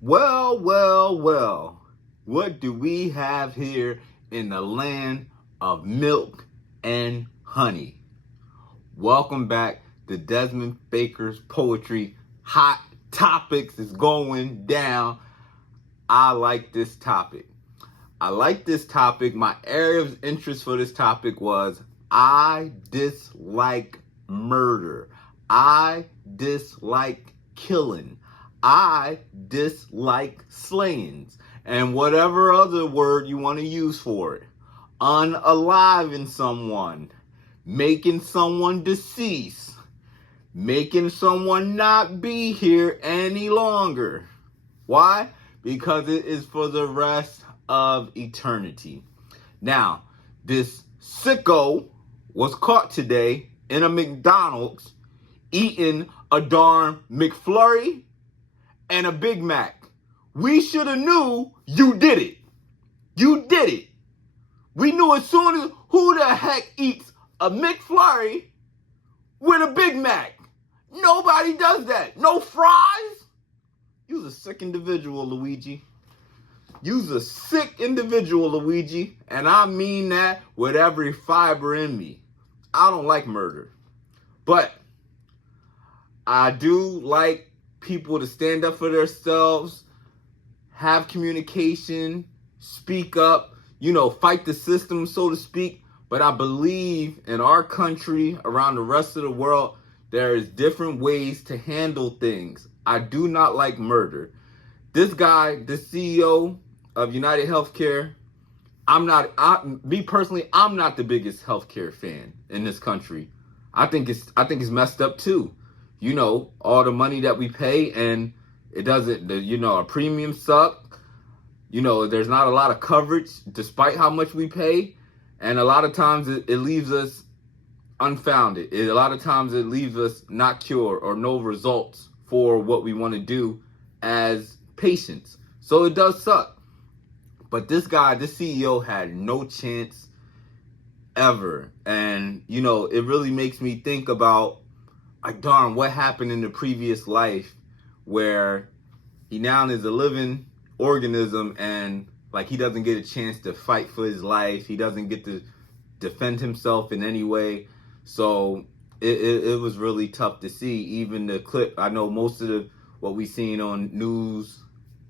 Well, well, well. What do we have here in the land of milk and honey? Welcome back to Desmond Baker's Poetry. Hot topics is going down. I like this topic. My area of interest for this topic was I dislike murder. I dislike killing. I dislike slayings. And whatever other word you want to use for it. Unaliving someone. Making someone deceased. Making someone not be here any longer. Why? Because it is for the rest of eternity. Now, this sicko was caught today in a McDonald's eating a darn McFlurry and a Big Mac. We should have knew you did it. You did it. We knew as soon as who the heck eats a McFlurry with a Big Mac. Nobody does that. No fries. You're a sick individual, Luigi. You're a sick individual, Luigi. And I mean that with every fiber in me. I don't like murder. But I do like people to stand up for themselves, have communication, speak up, fight the system, so to speak. But I believe in our country, around the rest of the world, there is different ways to handle things. I do not like murder. This guy, the CEO of United Healthcare, I'm not the biggest healthcare fan in this country. I think it's messed up too. All the money that we pay and it doesn't, our premiums suck. There's not a lot of coverage despite how much we pay. And a lot of times it leaves us unfounded. A lot of times it leaves us not cured or no results for what we want to do as patients. So it does suck. But this CEO had no chance ever. And, it really makes me think about, darn, what happened in the previous life where he now is a living organism and he doesn't get a chance to fight for his life. He doesn't get to defend himself in any way. So it was really tough to see. Even the clip, I know most of what we've seen on news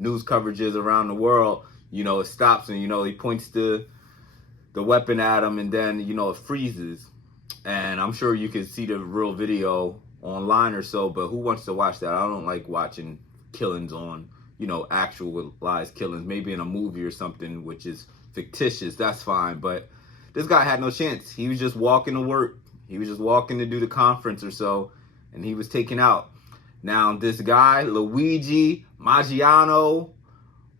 coverages around the world, it stops and, he points to the weapon at him and then, it freezes. And I'm sure you can see the real video online or so, but who wants to watch that? I don't like watching killings on, actualized killings, maybe in a movie or something, which is fictitious. That's fine. But this guy had no chance. He was just walking to work. He was just walking to do the conference or so, and he was taken out. Now, this guy, Luigi Maggiano,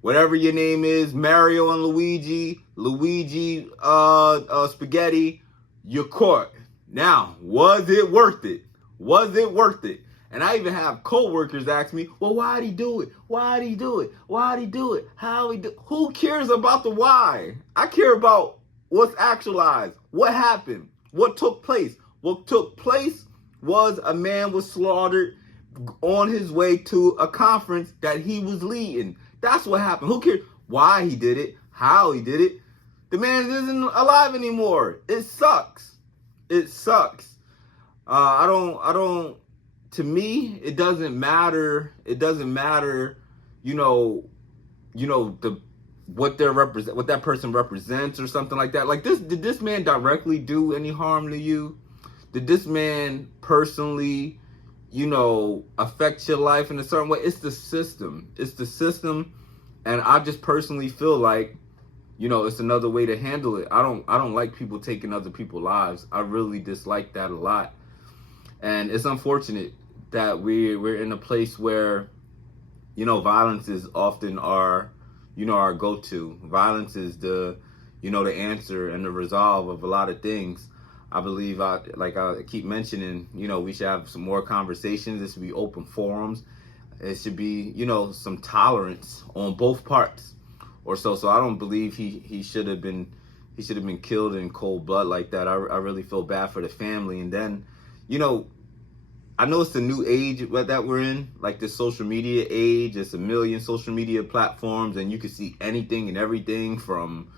whatever your name is, Mario and Luigi Spaghetti, you're caught. Now, was it worth it? Was it worth it? And I even have co-workers ask me, well, why'd he do it? Why'd he do it? Why'd he do it? How he do? Who cares about the why? I care about what's actualized. What happened? What took place? What took place was a man was slaughtered on his way to a conference that he was leading. That's what happened. Who cares why he did it? How he did it? The man isn't alive anymore. It sucks. It sucks. To me, it doesn't matter. It doesn't matter, what that person represents or something like that. Did this man directly do any harm to you? Did this man personally, affect your life in a certain way? It's the system. It's the system. And I just personally feel like, it's another way to handle it. I don't like people taking other people's lives. I really dislike that a lot. And it's unfortunate that we're in a place where, violence is often our go-to. Violence is the answer and the resolve of a lot of things. I believe, I keep mentioning, we should have some more conversations. This should be open forums. It should be, some tolerance on both parts or so. So I don't believe he should have been killed in cold blood like that. I really feel bad for the family. And then, I know it's the new age that we're in, like the social media age. It's a million social media platforms, and you can see anything and everything from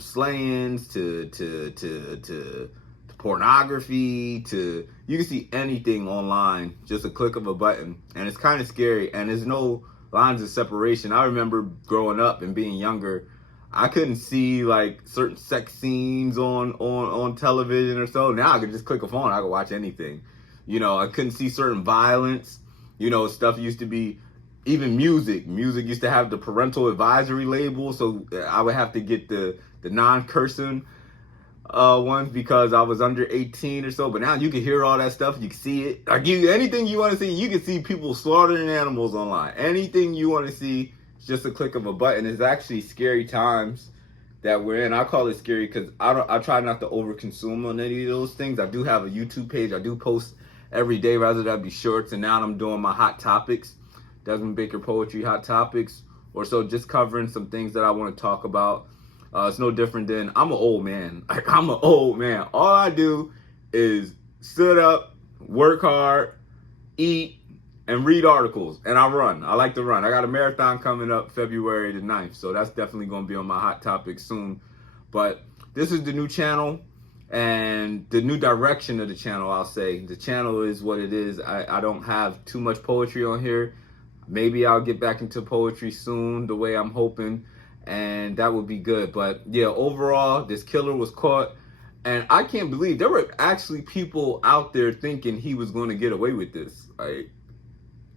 slayings to pornography to you can see anything online, just a click of a button, and it's kind of scary. And there's no lines of separation. I remember growing up and being younger, I couldn't see like certain sex scenes on television or so. Now I can just click a phone, I can watch anything. I couldn't see certain violence. Stuff used to be, even music. Music used to have the parental advisory label, so I would have to get the non-cursing ones because I was under 18 or so. But now you can hear all that stuff. You can see it. I give you anything you want to see. You can see people slaughtering animals online. Anything you want to see, it's just a click of a button. It's actually scary times that we're in. I call it scary because I try not to overconsume on any of those things. I do have a YouTube page. I do post every day, rather that be shorts, and now I'm doing my hot topics, Desmond Baker Poetry hot topics, or so, just covering some things that I want to talk about. It's no different than, I'm an old man. I'm an old man. All I do is sit up, work hard, eat, and read articles, and I run. I like to run. I got a marathon coming up February the 9th, so that's definitely going to be on my hot topics soon. But this is the new channel. And the new direction of the channel, I'll say. The channel is what it is. I don't have too much poetry on here. Maybe I'll get back into poetry soon, the way I'm hoping, and that would be good. But yeah, overall, this killer was caught, and I can't believe there were actually people out there thinking he was going to get away with this. Like,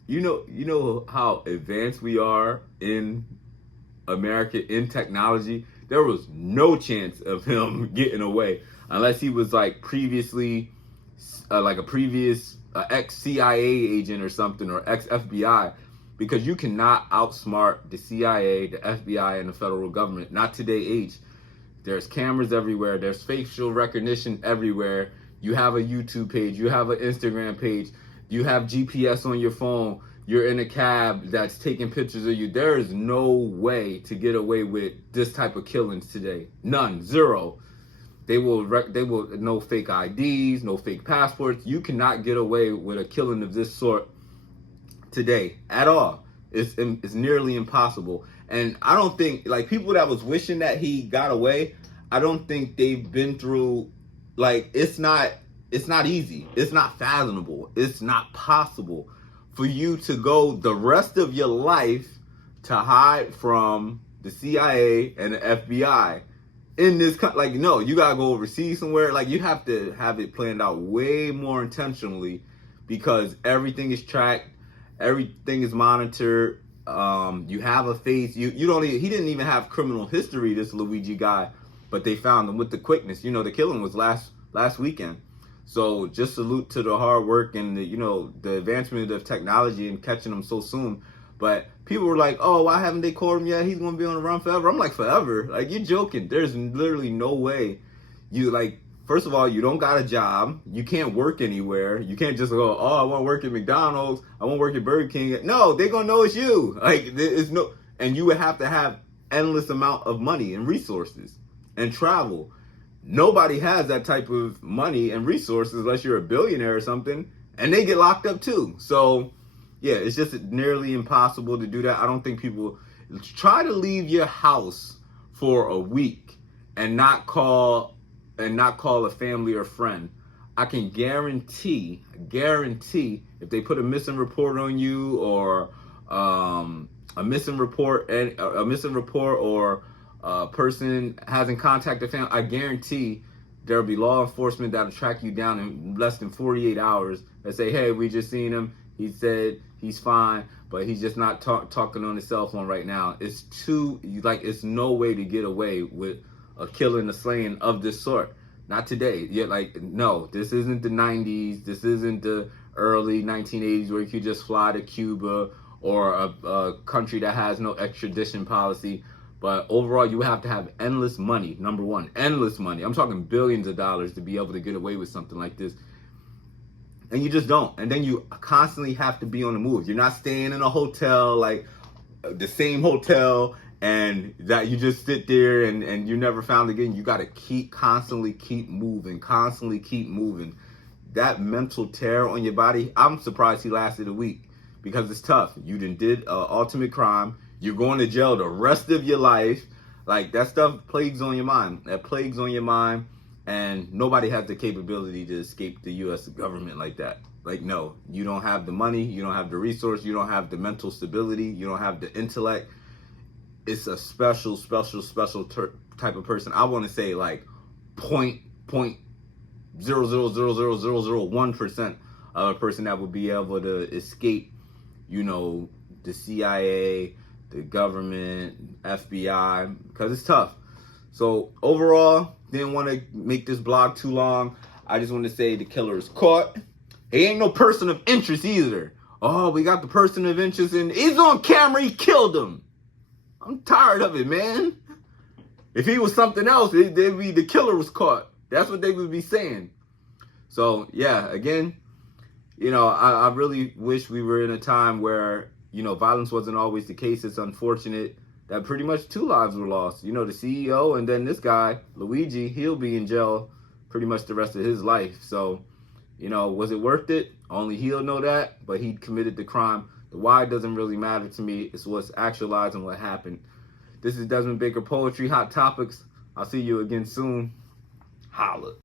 you know how advanced we are in America in technology. There was no chance of him getting away. Unless he was like previously, like a previous ex-CIA agent or something, or ex-FBI, because you cannot outsmart the CIA, the FBI, and the federal government. Not today age. There's cameras everywhere. There's facial recognition everywhere. You have a YouTube page. You have an Instagram page. You have GPS on your phone. You're in a cab that's taking pictures of you. There is no way to get away with this type of killings today. None. Zero. They will no fake IDs, no fake passports. You cannot get away with a killing of this sort today at all. It's nearly impossible. And I don't think, like, people that was wishing that he got away, I don't think they've been through, like, it's not easy. It's not fathomable. It's not possible for you to go the rest of your life to hide from the CIA and the FBI. In this, like, no, you gotta go overseas somewhere. Like, you have to have it planned out way more intentionally, because everything is tracked, everything is monitored. You have a face. You don't even, he didn't even have criminal history, this Luigi guy, but they found him with the quickness. The killing was last weekend. So just salute to the hard work and the advancement of technology and catching him so soon. But people were like, oh, why haven't they caught him yet? He's going to be on the run forever. I'm like, forever? Like, you're joking. There's literally no way. First of all, you don't got a job. You can't work anywhere. You can't just go, oh, I want to work at McDonald's. I want to work at Burger King. No, they're going to know it's you. Like, it's no, and you would have to have endless amount of money and resources and travel. Nobody has that type of money and resources unless you're a billionaire or something, and they get locked up too. So, yeah, it's just nearly impossible to do that. I don't think people try to leave your house for a week and not call a family or friend. I can guarantee if they put a missing report on you, or a missing report or a person hasn't contacted family, I guarantee there'll be law enforcement that'll track you down in less than 48 hours and say, hey, we just seen him. He said he's fine, but he's just not talking on his cell phone right now. It's it's no way to get away with a killing, a slaying of this sort. Not today. No, this isn't the 90s. This isn't the early 1980s where you could just fly to Cuba or a country that has no extradition policy. But overall, you have to have endless money. Number one, endless money. I'm talking billions of dollars to be able to get away with something like this. And you just don't. And then you constantly have to be on the move. You're not staying in a hotel, like the same hotel, and that you just sit there and you're never found again. You got to constantly keep moving. that mental tear on your body, I'm surprised he lasted a week, because it's tough. You did ultimate crime. You're going to jail the rest of your life. Like, that stuff plagues on your mind. That plagues on your mind. And nobody has the capability to escape the U.S. government like that. Like, no, you don't have the money. You don't have the resource. You don't have the mental stability. You don't have the intellect. It's a special type of person. I want to say like 0.0000001% of a person that would be able to escape, the CIA, the government, FBI, because it's tough. So overall, didn't want to make this blog too long. I just want to say the killer is caught. He ain't no person of interest either. Oh, we got the person of interest, and he's on camera. He killed him. I'm tired of it, man. If he was something else, they'd be the killer was caught. That's what they would be saying. So yeah, again, I really wish we were in a time where violence wasn't always the case. It's unfortunate that pretty much 2 lives were lost. The CEO, and then this guy, Luigi, he'll be in jail pretty much the rest of his life. So, was it worth it? Only he'll know that, but he committed the crime. The why doesn't really matter to me. It's what's actualized and what happened. This is Desmond Baker Poetry, Hot Topics. I'll see you again soon. Holla.